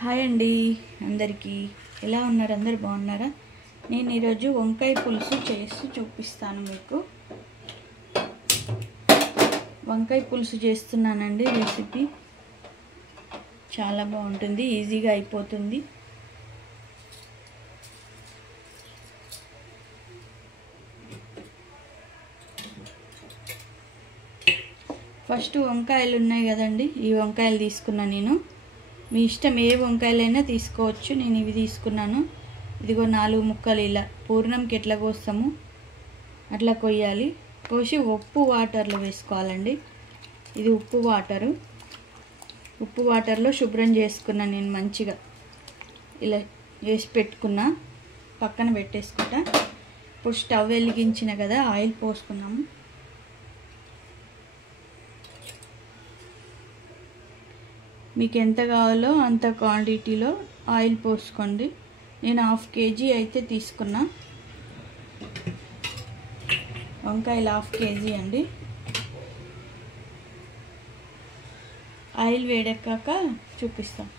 Hi అండి అందరికీ ఎలా ఉన్నారు? అందరూ బాగున్నారా? నేను ఈరోజు వంకాయ పులుసు చేసి చూపిస్తాను మీకు. వంకాయ పులుసు చేస్తున్నానండి. రెసిపీ చాలా బాగుంటుంది, ఈజీగా అయిపోతుంది. ఫస్ట్ వంకాయలు ఉన్నాయి కదండి, ఈ వంకాయలు తీసుకున్నా నేను. మీ ఇష్టం, ఏ వంకాయలైనా తీసుకోవచ్చు. నేను ఇవి తీసుకున్నాను. ఇదిగో 4 ముక్కలు ఇలా పూర్ణంకి ఎట్లా కోస్తాము అట్లా కొయ్యాలి. కోసి ఉప్పు వాటర్లో వేసుకోవాలండి. ఇది ఉప్పు వాటర్లో శుభ్రం చేసుకున్నాను నేను మంచిగా. ఇలా వేసి పెట్టుకున్నా, పక్కన పెట్టేసుకుంటా. ఇప్పుడు స్టవ్ వెలిగించిన కదా, ఆయిల్ పోసుకున్నాము. మీకు ఎంత కావాలో అంత క్వాంటిటీలో ఆయిల్ పోసుకోండి. నేను 1/2 kg అయితే తీసుకున్నా. వంకాయలు 1/2 kg అండి. ఆయిల్ వేడెక్కాక చూపిస్తాను.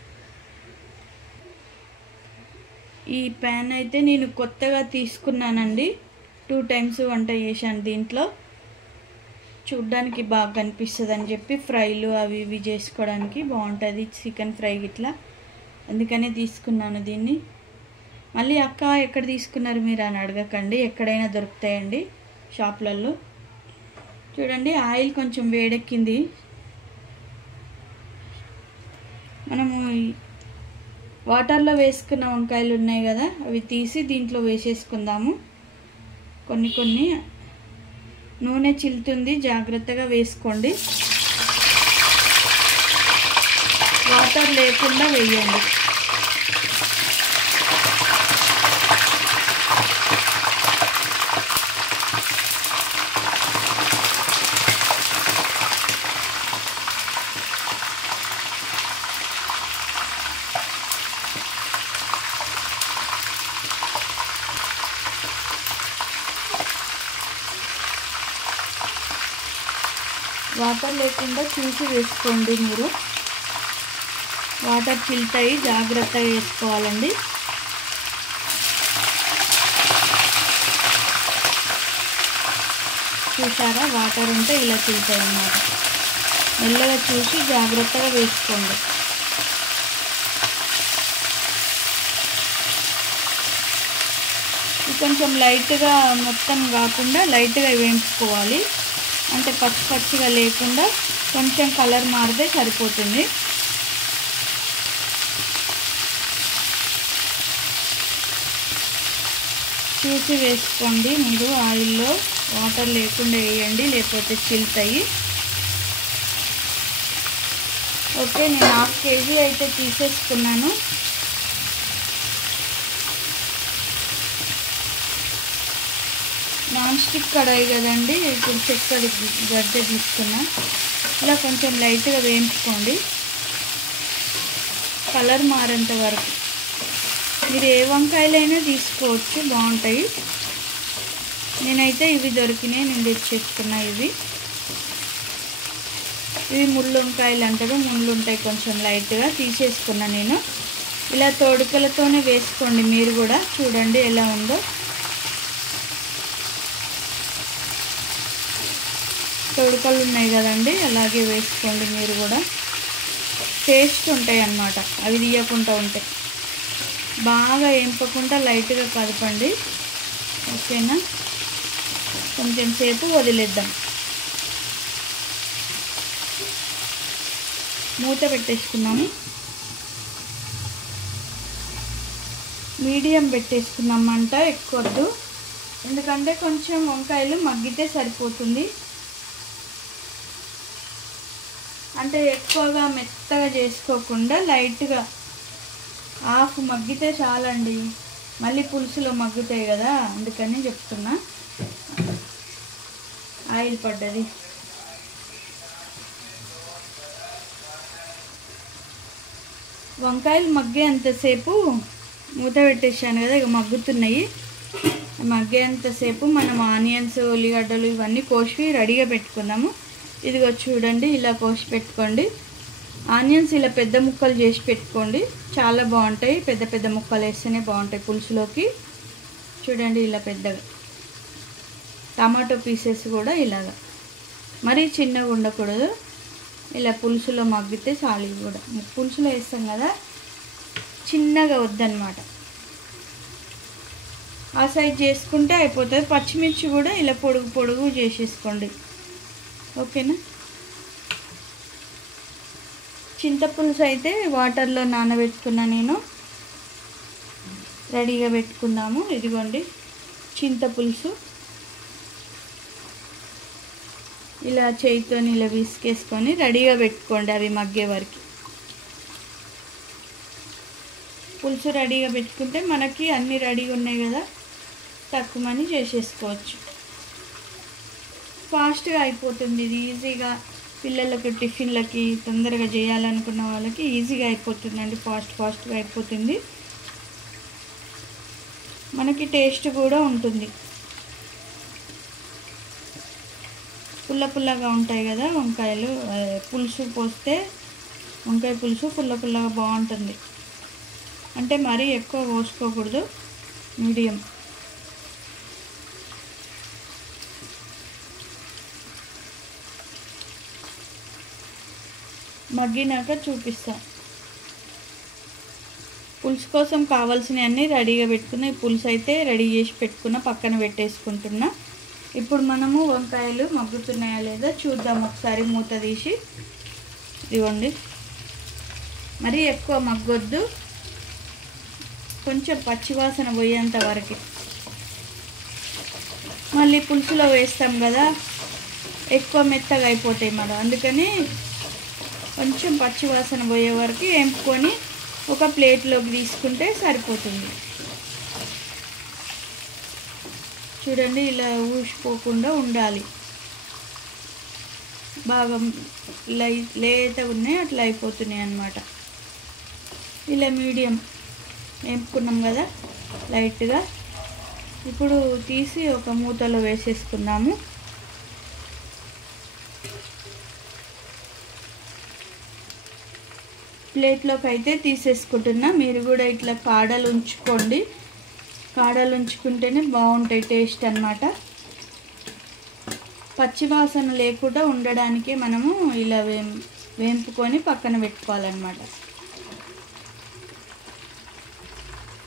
ఈ ప్యాన్ అయితే నేను కొత్తగా తీసుకున్నానండి. 2 times వంట చేశాను దీంట్లో. చూడ్డానికి బాగా కనిపిస్తుంది అని చెప్పి ఫ్రైలు అవి ఇవి చేసుకోవడానికి బాగుంటుంది, చికెన్ ఫ్రై ఇట్లా. అందుకనే తీసుకున్నాను దీన్ని. మళ్ళీ అక్క ఎక్కడ తీసుకున్నారు మీరు అని అడగకండి, ఎక్కడైనా దొరుకుతాయండి షాప్లలో. చూడండి ఆయిల్ కొంచెం వేడెక్కింది. మనము వాటర్లో వేసుకున్న వంకాయలు ఉన్నాయి కదా, అవి తీసి దీంట్లో వేసేసుకుందాము. కొన్ని నూనె చిల్లుతుంది, జాగ్రత్తగా వేసుకోండి. వాటర్ లేకుండా వేయండి. వాటర్ లేకుండా చూసి వేసుకోండి మీరు. వాటర్ చిల్లుతాయి, జాగ్రత్తగా వేసుకోవాలండి. చూసారా, వాటర్ ఉంటే ఇలా చిల్లుతాయి అన్నమాట. మెల్లగా చూసి జాగ్రత్తగా వేసుకోండి. కొంచెం లైట్గా, మొత్తం కాకుండా లైట్గా వేయించుకోవాలి. అంటే పచ్చిగా లేకుండా కొంచెం కలర్ మారితే సరిపోతుంది. చూసి వేసుకోండి మీరు. ఆయిల్లో వాటర్ లేకుండా వేయండి, లేకపోతే చిల్లుతాయి. ఓకే, నేను 1/2 kg అయితే తీసేసుకున్నాను. నాన్ స్టిక్ కడాయి కదండి, ఇప్పుడు చెక్కది గడ్డ తీసుకున్నా. ఇలా కొంచెం లైట్గా వేయించుకోండి, కలర్ మారేంత వరకు. మీరు ఏ వంకాయలైనా తీసుకోవచ్చు, బాగుంటాయి. నేనైతే ఇవి దొరికినాయి, నేను తెచ్చేసుకున్నా. ఇవి ముళ్ళు వంకాయలు అంటారు, ముళ్ళు ఉంటాయి, కొంచెం లైట్గా తీసేసుకున్నా నేను. ఇలా తోడుకలతోనే వేసుకోండి మీరు కూడా. చూడండి ఎలా ఉందో. తొడుకలు ఉన్నాయి కదండి, అలాగే వేసుకోండి మీరు కూడా. టేస్ట్ ఉంటాయి అన్నమాట అవి తీయకుండా ఉంటాయి. బాగా ఏంపకుండా లైట్గా కదపండి, ఓకేనా? కొంచెం సేపు వదిలేద్దాం. మూత పెట్టేసుకున్నాము. మీడియం పెట్టేసుకున్నాం, మంట ఎక్కువద్దు. ఎందుకంటే కొంచెం వంకాయలు మగ్గితే సరిపోతుంది. అంటే ఎక్కువగా మెత్తగా చేసుకోకుండా లైట్గా హాఫ్ మగ్గితే చాలండి. మళ్ళీ పులుసులో మగ్గుతాయి కదా, అందుకని చెప్తున్నా. ఆయిల్ పడ్డది. వంకాయలు మగ్గేంతసేపు మూత పెట్టేసాను కదా, ఇక మగ్గుతున్నాయి. మగ్గేంతసేపు మనం ఆనియన్స్, ఉల్లిగడ్డలు ఇవన్నీ కోసి రెడీగా పెట్టుకుందాము. ఇదిగో చూడండి, ఇలా కోసి పెట్టుకోండి. ఆనియన్స్ ఇలా పెద్ద ముక్కలు చేసి పెట్టుకోండి, చాలా బాగుంటాయి. పెద్ద పెద్ద ముక్కలు వేస్తేనే బాగుంటాయి పులుసులోకి. చూడండి ఇలా పెద్దగా. టమాటో పీసెస్ కూడా ఇలాగా మరీ చిన్నగా ఉండకూడదు, ఇలా పులుసులో మగ్గితే చాలు. ఇవి కూడా పులుసులో వేస్తాం కదా, చిన్నగా వద్దన్నమాట. ఆ సైజ్ చేసుకుంటే అయిపోతుంది. పచ్చిమిర్చి కూడా ఇలా పొడుగు పొడుగు చేసేసుకోండి, ఓకేనా. చింతపులుసు అయితే వాటర్లో నానబెట్టుకున్నా నేను, రెడీగా పెట్టుకుందాము. ఇదిగోండి చింతపులుసు, ఇలా చేయితో ఇలా విసికేసుకొని రెడీగా పెట్టుకోండి అవి మగ్గే వరకు. పులుసు రెడీగా పెట్టుకుంటే మనకి అన్నీ రెడీగా ఉన్నాయి కదా, తక్కువని చేసేసుకోవచ్చు. ఫాస్ట్గా అయిపోతుంది ఇది, ఈజీగా పిల్లలకి టిఫిన్లకి తొందరగా చేయాలనుకున్న వాళ్ళకి ఈజీగా అయిపోతుందండి, ఫాస్ట్గా అయిపోతుంది. మనకి టేస్ట్ కూడా ఉంటుంది. పుల్లగా ఉంటాయి కదా వంకాయలు, పులుసు పోస్తే వంకాయ పులుసు పుల్లగా బాగుంటుంది. అంటే మరీ ఎక్కువ పోసుకోకూడదు, మీడియం. మగ్గినాక చూపిస్తా. పులుసు కోసం కావాల్సినవన్నీ రెడీగా పెట్టుకున్నా. ఈ పులుసు అయితే రెడీ చేసి పెట్టుకున్న, పక్కన పెట్టేసుకుంటున్నా. ఇప్పుడు మనము వంకాయలు మగ్గుతున్నాయా లేదా చూద్దాం ఒకసారి, మూత తీసి. ఇవ్వండి, మరీ ఎక్కువ మగ్గొద్దు, కొంచెం పచ్చివాసన పోయేంత వరకు. మళ్ళీ పులుసులో వేస్తాం కదా, ఎక్కువ మెత్తగా అయిపోతాయి మనం, అందుకని కొంచెం పచ్చివాసన పోయే వరకు వేపుకొని ఒక ప్లేట్లోకి తీసుకుంటే సరిపోతుంది. చూడండి ఇలా ఊసిపోకుండా ఉండాలి, బాగా లేతగా ఉన్నాయి, అట్లా అయిపోతున్నాయి అన్నమాట. ఇలా మీడియం వేపుకున్నాం కదా లైట్గా. ఇప్పుడు తీసి ఒక మూతలో వేసేసుకుందాము. ప్లేట్లోకి అయితే తీసేసుకుంటున్నా. మీరు కూడా ఇట్లా కాడలు ఉంచుకోండి, కాడలు ఉంచుకుంటేనే బాగుంటాయి టేస్ట్ అన్నమాట. పచ్చివాసన లేకుండా ఉండడానికే మనము ఇలా వేంపుకొని పక్కన పెట్టుకోవాలన్నమాట.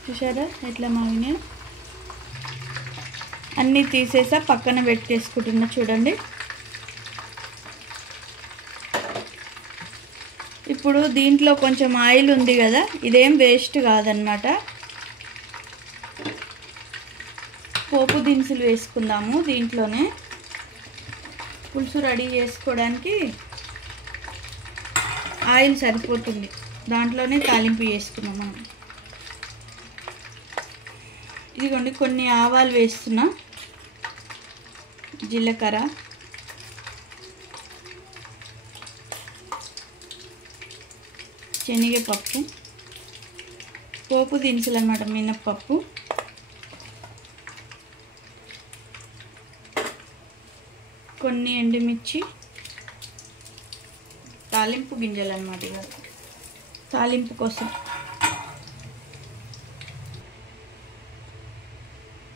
చూసారా ఎట్లా మాగినాయో, అన్నీ తీసేసా పక్కన పెట్టేసుకుంటున్నా. చూడండి, ఇప్పుడు దీంట్లో కొంచెం ఆయిల్ ఉంది కదా, ఇదేం వేస్ట్ కాదన్నమాట. పోపు దినుసులు వేసుకుందాము దీంట్లోనే. పులుసు రెడీ చేసుకోవడానికి ఆయిల్ సరిపోతుంది, దాంట్లోనే తాలింపు చేసుకున్నాం మనం. ఇదిగోండి కొన్ని ఆవాలు వేస్తున్నా, జీలకర్ర, శనగపప్పు, పోపు దినుసులు అన్నమాట, మినప్పప్పు, కొన్ని ఎండుమిర్చి, తాలింపు గింజలు అన్నమాట, ఇక తాలింపు కోసం.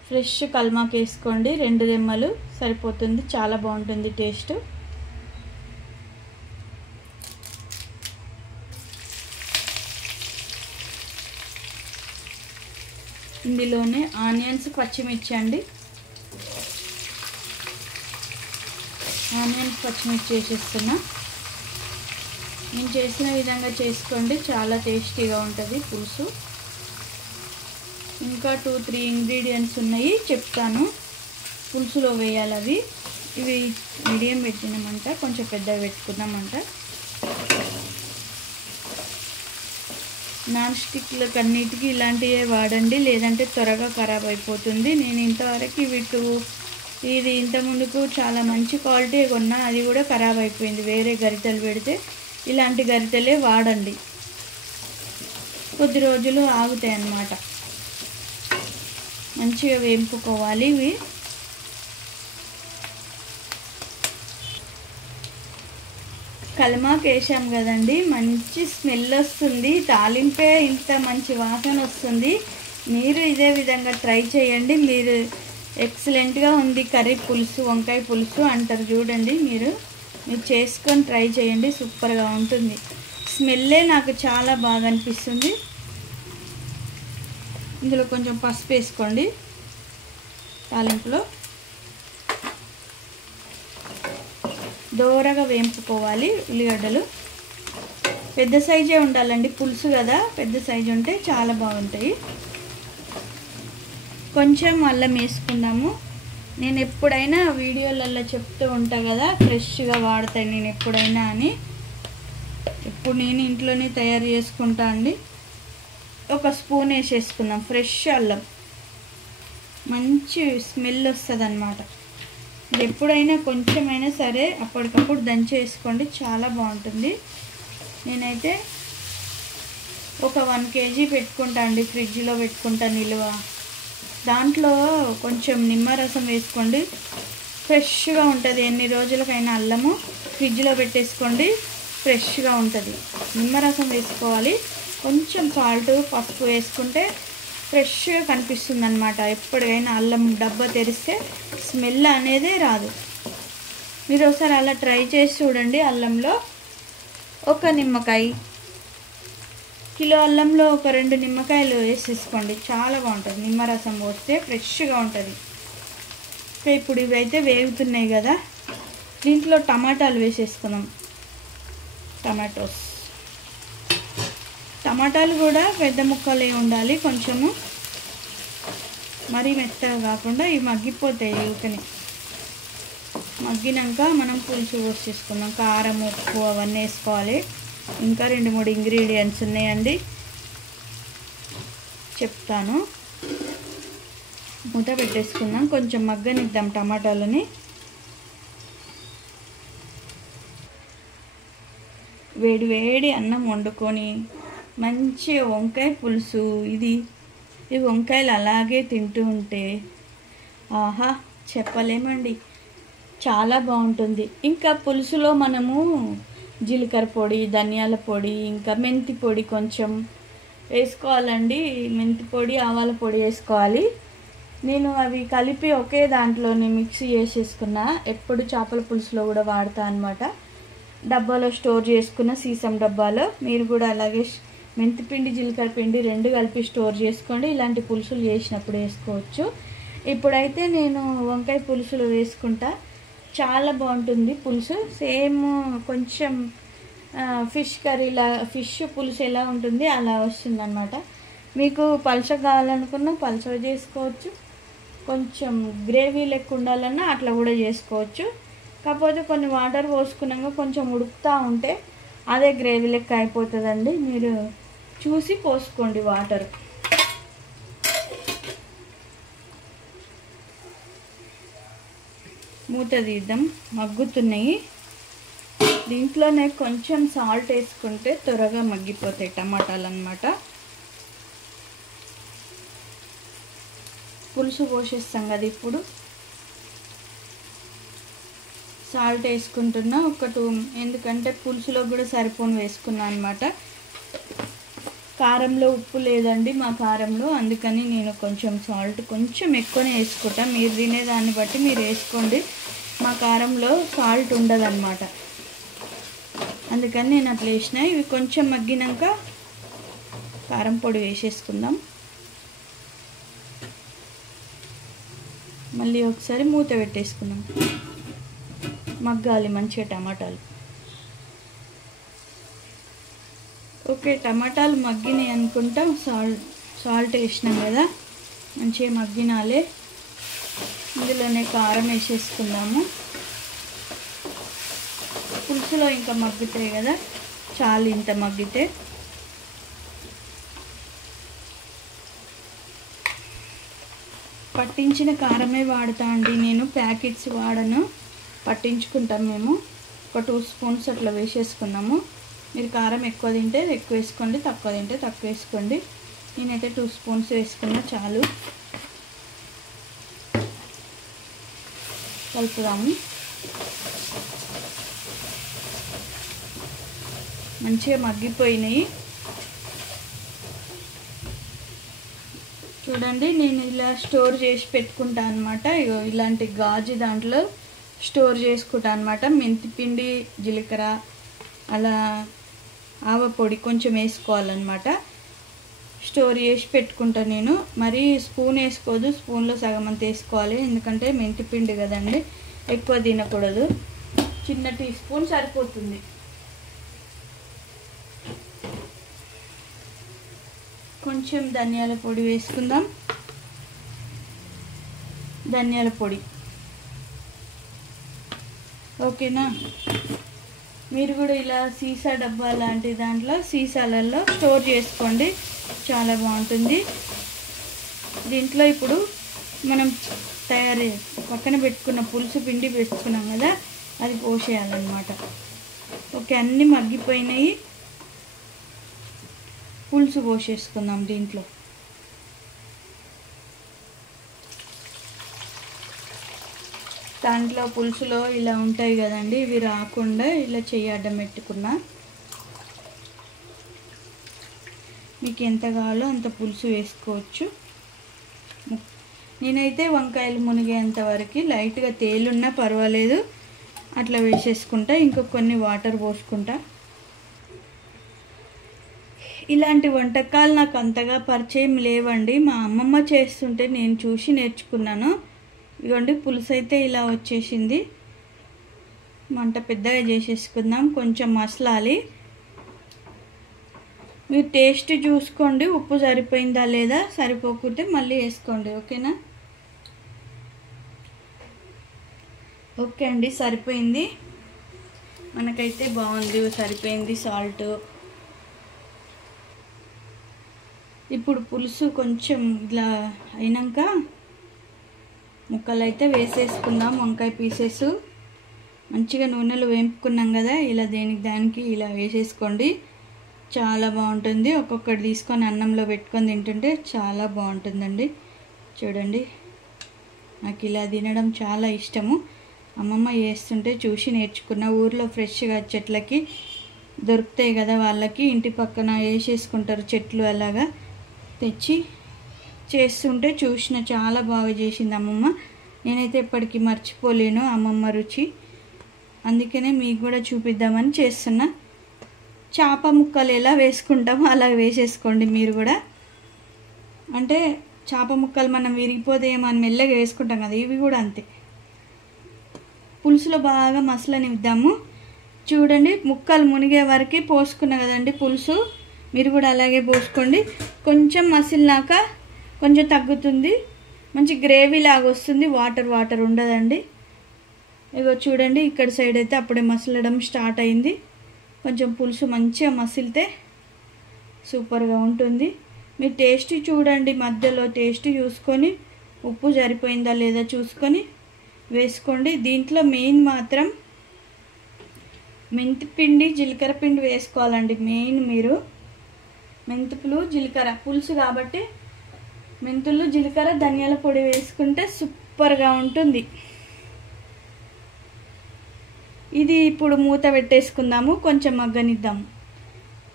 ఫ్రెష్ కల్మాకు వేసుకోండి, 2 రెమ్మలు సరిపోతుంది, చాలా బాగుంటుంది టేస్ట్. ఇందులోనే ఆనియన్స్, పచ్చిమిర్చి అండి, ఆనియన్స్ పచ్చిమిర్చి వేసేస్తున్నా. నేను చేసిన విధంగా చేసుకోండి, చాలా టేస్టీగా ఉంటుంది పులుసు. ఇంకా 2-3 ఇంగ్రీడియంట్స్ ఉన్నాయి, చెప్తాను పులుసులో వేయాలి అవి. ఇవి మీడియం పెట్టినామంట, కొంచెం పెద్దగా పెట్టుకున్నామంట. నాన్ స్టిక్లకు అన్నిటికీ ఇలాంటివే వాడండి, లేదంటే త్వరగా ఖరాబ్ అయిపోతుంది. నేను ఇంతవరకు ఇది ఇంత ముందుకు చాలా మంచి క్వాలిటీ కొన్నా, అది కూడా ఖరాబ్ అయిపోయింది. వేరే గరిటెలు పెడితే ఇలాంటి గరిటెలే వాడండి, కొద్ది రోజులు ఆగుతాయి అన్నమాట. మంచిగా వేపుకోవాలి ఇవి. కల్మాకు వేసాం కదండి, మంచి స్మెల్ వస్తుంది, తాలింపే ఇంత మంచి వాసన వస్తుంది. మీరు ఇదే విధంగా ట్రై చేయండి. మీరు ఎక్సలెంట్గా ఉంది కర్రీ, పులుసు, వంకాయ పులుసు అంటారు చూడండి. మీరు చేసుకొని ట్రై చేయండి, సూపర్గా ఉంటుంది. స్మెల్లే నాకు చాలా బాగా అనిపిస్తుంది. ఇందులో కొంచెం పసుపు వేసుకోండి. తాలింపులో దోరగా వేంపుకోవాలి ఉల్లిగడ్డలు. పెద్ద సైజే ఉండాలండి, పులుసు కదా, పెద్ద సైజు ఉంటే చాలా బాగుంటాయి. కొంచెం అల్లం వేసుకుందాము. నేను ఎప్పుడైనా వీడియోలలో చెప్తూ ఉంటా కదా, ఫ్రెష్గా వాడతాను నేను ఎప్పుడైనా అని. ఇప్పుడు నేను ఇంట్లోనే తయారు చేసుకుంటా అండి. ఒక స్పూన్ వేసేసుకుందాం ఫ్రెష్ అల్లం, మంచి స్మెల్ వస్తుంది అన్నమాట. ఎప్పుడైనా కొంచెమైనా సరే అప్పటికప్పుడు దంచేసుకోండి, చాలా బాగుంటుంది. నేనైతే ఒక 1 kg పెట్టుకుంటా అండి, ఫ్రిడ్జ్లో పెట్టుకుంటా నిలువ. దాంట్లో కొంచెం నిమ్మరసం వేసుకోండి, ఫ్రెష్గా ఉంటుంది. ఎన్ని రోజులకైనా అల్లము ఫ్రిడ్జ్లో పెట్టేసుకోండి, ఫ్రెష్గా ఉంటుంది. నిమ్మరసం వేసుకోవాలి, కొంచెం సాల్ట్, పసుపు వేసుకుంటే ఫ్రెష్గా కనిపిస్తుంది అన్నమాట. ఎప్పటికైనా అల్లం డబ్బా తెరిస్తే స్మెల్ అనేదే రాదు. మీరు ఒకసారి అలా ట్రై చేసి చూడండి. అల్లంలో ఒక నిమ్మకాయ, కిలో అల్లంలో ఒక 2 నిమ్మకాయలు వేసేసుకోండి, చాలా బాగుంటుంది. నిమ్మరసం పోస్తే ఫ్రెష్గా ఉంటుంది. ఇప్పుడు ఇవైతే వేగుతున్నాయి కదా, దీంట్లో టమాటాలు వేసేసుకున్నాం. టమాటాలు కూడా పెద్ద ముక్కలే ఉండాలి, కొంచెము మరీ మెత్తగా కాకుండా. ఇవి మగ్గిపోతాయి ఊకని. మగ్గినాక మనం పులుసు పోసేసుకుందాం. కారం, ఉప్పు అవన్నీ వేసుకోవాలి. ఇంకా 2-3 ఇంగ్రీడియంట్స్ ఉన్నాయండి, చెప్తాను. మూత పెట్టేసుకుందాం, కొంచెం మగ్గనిద్దాం టమాటాలని. వేడి వేడి అన్నం వండుకొని మంచి వంకాయ పులుసు, ఈ వంకాయలు అలాగే తింటూ ఉంటే ఆహా చెప్పలేమండి, చాలా బాగుంటుంది. ఇంకా పులుసులో మనము జీలకర్ర పొడి, ధనియాల పొడి, ఇంకా మెంతి పొడి కొంచెం వేసుకోవాలండి. మెంతి పొడి, ఆవాల పొడి వేసుకోవాలి. నేను అవి కలిపి ఒకే దాంట్లోనే మిక్సీ చేసేసుకున్నా. ఎప్పుడు చేపల పులుసులో కూడా వాడతా అన్నమాట. డబ్బాలో స్టోర్ చేసుకున్న సీసం డబ్బాలో మీరు కూడా అలాగే మెంతిపిండి, జీలకర్ర పిండి 2 కలిపి స్టోర్ చేసుకోండి. ఇలాంటి పులుసులు చేసినప్పుడు వేసుకోవచ్చు. ఇప్పుడైతే నేను వంకాయ పులుసులు వేసుకుంటా, చాలా బాగుంటుంది పులుసు. సేమ్ కొంచెం ఫిష్ కర్రీలా, ఫిష్ పులుసు ఎలా ఉంటుంది అలా వస్తుంది అన్నమాట. మీకు పలుచగా కావాలనుకున్నా పలుచగా చేసుకోవచ్చు, కొంచెం గ్రేవీ లెక్క ఉండాలన్నా అట్లా కూడా చేసుకోవచ్చు. కాకపోతే కొన్ని వాటర్ పోసుకున్నాక కొంచెం ఉడుకుతూ ఉంటే అదే గ్రేవీ లెక్క అయిపోతుందండి. మీరు చూసి పోసుకోండి వాటర్. మూత తీద్దాం, మగ్గుతున్నాయి. దీంట్లోనే కొంచెం సాల్ట్ వేసుకుంటే త్వరగా మగ్గిపోతాయి టమాటాలు అన్నమాట. పులుసు పోసేస్తాం కదా, ఇప్పుడు సాల్ట్ వేసుకుంటున్నా ఒక 2, ఎందుకంటే పులుసులో కూడా సరిపోను వేసుకున్నాను అన్నమాట. కారంలో ఉప్పు లేదండి మా కారంలో, అందుకని నేను కొంచెం సాల్ట్ కొంచెం ఎక్కువనే వేసుకుంటా. మీరు తినేదాన్ని బట్టి మీరు వేసుకోండి. మా కారంలో సాల్ట్ ఉండదన్నమాట, అందుకని నేను అట్లా వేసిన. ఇవి కొంచెం మగ్గినాక కారం పొడి వేసేసుకుందాం. మళ్ళీ ఒకసారి మూత పెట్టేసుకుందాం, మగ్గాలి మంచిగా టమాటాలు. ఓకే, టమాటాలు మగ్గినాయి అనుకుంటా. సాల్ట్ వేసినాం కదా, మంచిగా మగ్గినాలే. ఇందులోనే కారం వేసేసుకుందాము. పులుసులో ఇంకా మగ్గుతాయి కదా, చాలు ఇంత మగ్గితే. పట్టించిన కారమే వాడతా అండి నేను, ప్యాకెట్స్ వాడను, పట్టించుకుంటాం మేము. ఒక 2 స్పూన్స్ అట్లా వేసేసుకున్నాము. మీరు కారం ఎక్కువ తింటే ఎక్కువ వేసుకోండి, తక్కువ తింటే తక్కువ వేసుకోండి. నేనైతే 2 స్పూన్స్ వేసుకున్నా, చాలు. కలుపుదాము. మంచిగా మగ్గిపోయినాయి. చూడండి నేను ఇలా స్టోర్ చేసి పెట్టుకుంటా అనమాట. ఇగో ఇలాంటి గాజు దాంట్లో స్టోర్ చేసుకుంటా అనమాట. మెంతిపిండి, జీలకర్ర, అలా ఆవపొడి కొంచెం వేసుకోవాలన్నమాట. స్టోర్ చేసి పెట్టుకుంటా నేను. మరి స్పూన్ వేసుకోదు, స్పూన్లో సగం అంత వేసుకోవాలి. ఎందుకంటే మెంతిపిండి కదండి, ఎక్కువ తినకూడదు. చిన్న టీ స్పూన్ సరిపోతుంది. కొంచెం ధనియాల పొడి వేసుకుందాం. ధనియాల పొడి ఓకేనా. మీరు కూడా ఇలా సీసా డబ్బా లాంటి దాంట్లో సీసాలలో స్టోర్ చేసుకోండి, చాలా బాగుంటుంది. దీంట్లో ఇప్పుడు మనం పక్కన పెట్టుకున్న పులుసు పిండి వేసుకున్నాం కదా, అది పోసేయాలన్నమాట. ఓకే, అన్నీ మగ్గిపోయినాయి. పులుసు పోసేసుకుందాం దీంట్లో. దాంట్లో పులుసులో ఇలా ఉంటాయి కదండి, ఇవి రాకుండా ఇలా చెయ్యి అడ్డం పెట్టుకున్నా. మీకు ఎంత కావాలో అంత పులుసు వేసుకోవచ్చు. నేనైతే వంకాయలు మునిగేంత వరకు లైట్గా తేలున్నా పర్వాలేదు అట్లా వేసేసుకుంటా. ఇంకో కొన్ని వాటర్ పోసుకుంటా. ఇలాంటి వంటకాలు నాకు అంతగా పరిచయం లేవండి, మా అమ్మమ్మ చేస్తుంటే నేను చూసి నేర్చుకున్నాను. ఇదిగోండి పులుసు అయితే ఇలా వచ్చేసింది. మంట పెద్దగా చేసేసుకుందాం. కొంచెం మసలాలి. మీరు టేస్ట్ చూసుకోండి, ఉప్పు సరిపోయిందా లేదా, సరిపోకుంటే మళ్ళీ వేసుకోండి. ఓకేనా. ఓకే అండి, సరిపోయింది. మనకైతే బాగుంది, సరిపోయింది సాల్ట్. ఇప్పుడు పులుసు కొంచెం ఇలా అయినాక ముక్కలు అయితే వేసేసుకుందాం. వంకాయ పీసెస్ మంచిగా నూనెలో వేపుకున్నాం కదా, ఇలా దానికి ఇలా వేసేసుకోండి. చాలా బాగుంటుంది. ఒక్కొక్కటి తీసుకొని అన్నంలో పెట్టుకొని తింటుంటే చాలా బాగుంటుందండి. చూడండి, నాకు ఇలా తినడం చాలా ఇష్టము. అమ్మమ్మ చేస్తుంటే చూసి నేర్చుకున్న. ఊర్లో ఫ్రెష్గా చెట్లకి దొరుకుతాయి కదా, వాళ్ళకి ఇంటి పక్కన వేసేసుకుంటారు చెట్లు, అలాగా తెచ్చి చేస్తుంటే చూసిన. చాలా బాగా చేసింది అమ్మమ్మ. నేనైతే ఎప్పటికీ మర్చిపోలేను అమ్మమ్మ రుచి. అందుకనే మీకు కూడా చూపిద్దామని చేస్తున్నా. చేప ముక్కలు ఎలా వేసుకుంటామో అలా వేసేసుకోండి మీరు కూడా. అంటే చేప ముక్కలు మనం విరిగిపోతే మనం మెల్లగా వేసుకుంటాం కదా, ఇవి కూడా అంతే. పులుసులో బాగా మసలనిద్దాము. చూడండి, ముక్కలు మునిగే వరకు పోసుకున్నా కదండి పులుసు, మీరు కూడా అలాగే పోసుకోండి. కొంచెం మసిలినాక కొంచెం తగ్గుతుంది, మంచి గ్రేవీ లాగా వస్తుంది, వాటర్ ఉండదండి. ఇగో చూడండి, ఇక్కడ సైడ్ అయితే అప్పుడే మసలడం స్టార్ట్ అయింది. కొంచెం పులుసు మంచిగా మసిలితే సూపర్గా ఉంటుంది. మీరు టేస్ట్ చూడండి, మధ్యలో టేస్ట్ చూసుకొని ఉప్పు సరిపోయిందా లేదా చూసుకొని వేసుకోండి. దీంట్లో మెయిన్ మాత్రం మెంతిపిండి, జీలకర్ర పిండి వేసుకోవాలండి. మెయిన్ మీరు మెంతులు, జీలకర్ర, పులుసు కాబట్టి మెంతులు, జీలకర్ర, ధనియాల పొడి వేసుకుంటే సూపర్గా ఉంటుంది. ఇది ఇప్పుడు మూత పెట్టేసుకుందాము, కొంచెం మగ్గనిద్దాము.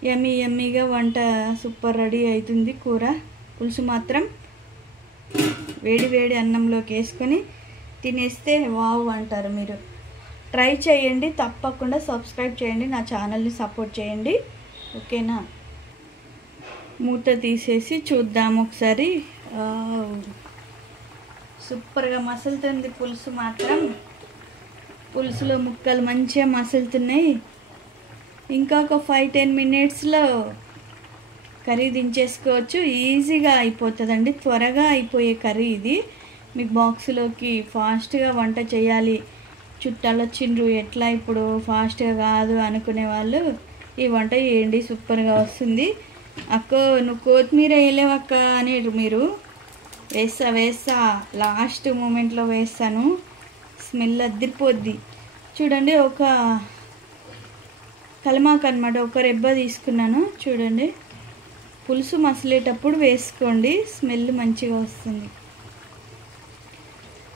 యమ్మీగా వంట సూపర్ రెడీ అవుతుంది. కూర పులుసు మాత్రం వేడి అన్నంలోకి వేసుకొని తినేస్తే వావ్ అంటారు. మీరు ట్రై చేయండి, తప్పకుండా సబ్స్క్రైబ్ చేయండి, నా ఛానల్ని సపోర్ట్ చేయండి. ఓకేనా. మూత తీసేసి చూద్దాము ఒకసారి. సూపర్గా మసులుతుంది పులుసు మాత్రం. పులుసులో ముక్కలు మంచిగా మసులుతున్నాయి. ఇంకా ఒక 5-10 మినిట్స్లో కర్రీ దించేసుకోవచ్చు. ఈజీగా అయిపోతుందండి, త్వరగా అయిపోయే కర్రీ ఇది. మీకు బాక్స్లోకి ఫాస్ట్గా వంట చేయాలి, చుట్టాలు వచ్చిండ్రు, ఎట్లా ఇప్పుడు ఫాస్ట్గా కాదు అనుకునే వాళ్ళు ఈ వంట చేయండి, సూపర్గా వస్తుంది. అక్క నువ్వు కొత్తిమీర వేయలేవక్క అని మీరు వేస్తా లాస్ట్ మూమెంట్లో వేస్తాను, స్మెల్ అదిరిపోద్ది. చూడండి, ఒక కలమాకు అనమాట, ఒక రెబ్బ తీసుకున్నాను. చూడండి, పులుసు మసిలేటప్పుడు వేసుకోండి, స్మెల్ మంచిగా వస్తుంది.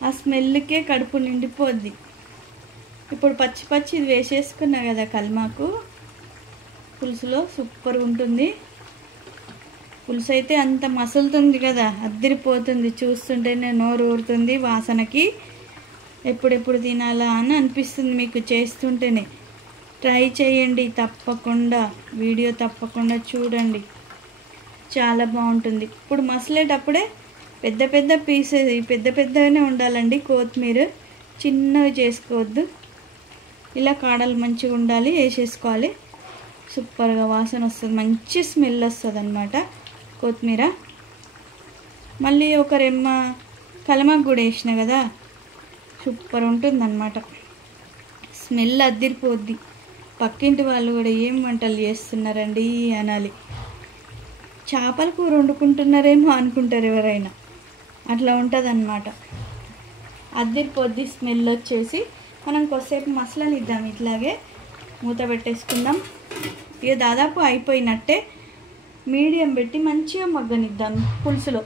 ఆ స్మెల్కే కడుపు నిండిపోద్ది. ఇప్పుడు పచ్చి ఇది వేసేసుకున్నా కదా కల్మాకు, పులుసులో సూపర్ ఉంటుంది. పులుసు అయితే అంత మసులుతుంది కదా, అద్దరిపోతుంది. చూస్తుంటేనే నోరు ఊరుతుంది వాసనకి. ఎప్పుడెప్పుడు తినాలా అని అనిపిస్తుంది మీకు చేస్తుంటేనే. ట్రై చేయండి తప్పకుండా, వీడియో తప్పకుండా చూడండి, చాలా బాగుంటుంది. ఇప్పుడు మసలేటప్పుడే పెద్ద పెద్ద పీసెస్, పెద్ద పెద్దగానే ఉండాలండి. కొత్తిమీర చిన్నవి చేసుకోవద్దు. ఇలా కాడలు మంచిగా ఉండాలి, వేసేసుకోవాలి. సూపర్గా వాసన వస్తుంది, మంచి స్మెల్ వస్తుంది అన్నమాట కొత్తిమీర. మళ్ళీ ఒక రెమ్మ కలమాకు కూడా వేసిన కదా, సూపర్ ఉంటుందన్నమాట. స్మెల్ అద్దిరిపోద్ది. పక్కింటి వాళ్ళు కూడా ఏం వంటలు చేస్తున్నారండి అనాలి. చేపల కూర వండుకుంటున్నారేమో అనుకుంటారు ఎవరైనా. అట్లా ఉంటుంది అన్నమాట. అద్దిరిపోద్ది స్మెల్ వచ్చేసి. మనం కొద్దిసేపు మసలనిద్దాం, ఇట్లాగే మూత పెట్టేసుకుందాం. ఇక దాదాపు అయిపోయినట్టే. మీడియం పెట్టి మంచిగా మగ్గనిద్దాం పులుసులో.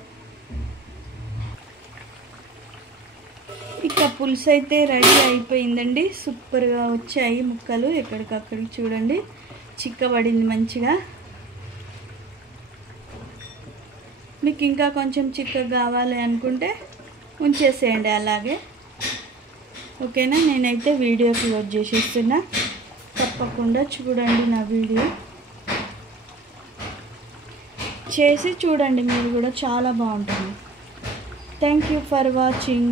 ఇక పులుసు అయితే రెడీ అయిపోయిందండి. సూపర్గా వచ్చాయి ముక్కలు, ఎక్కడికక్కడికి చూడండి, చిక్కబడింది మంచిగా. మీకు ఇంకా కొంచెం చిక్కగా కావాలి అనుకుంటే ఉంచేసేయండి అలాగే. ఓకేనా, నేనైతే వీడియో క్లోజ్ చేసేస్తున్నా. తప్పకుండా చూడండి నా వీడియో, చేసి చూడండి మీరు కూడా, చాలా బాగుంటుంది. Thank you for watching.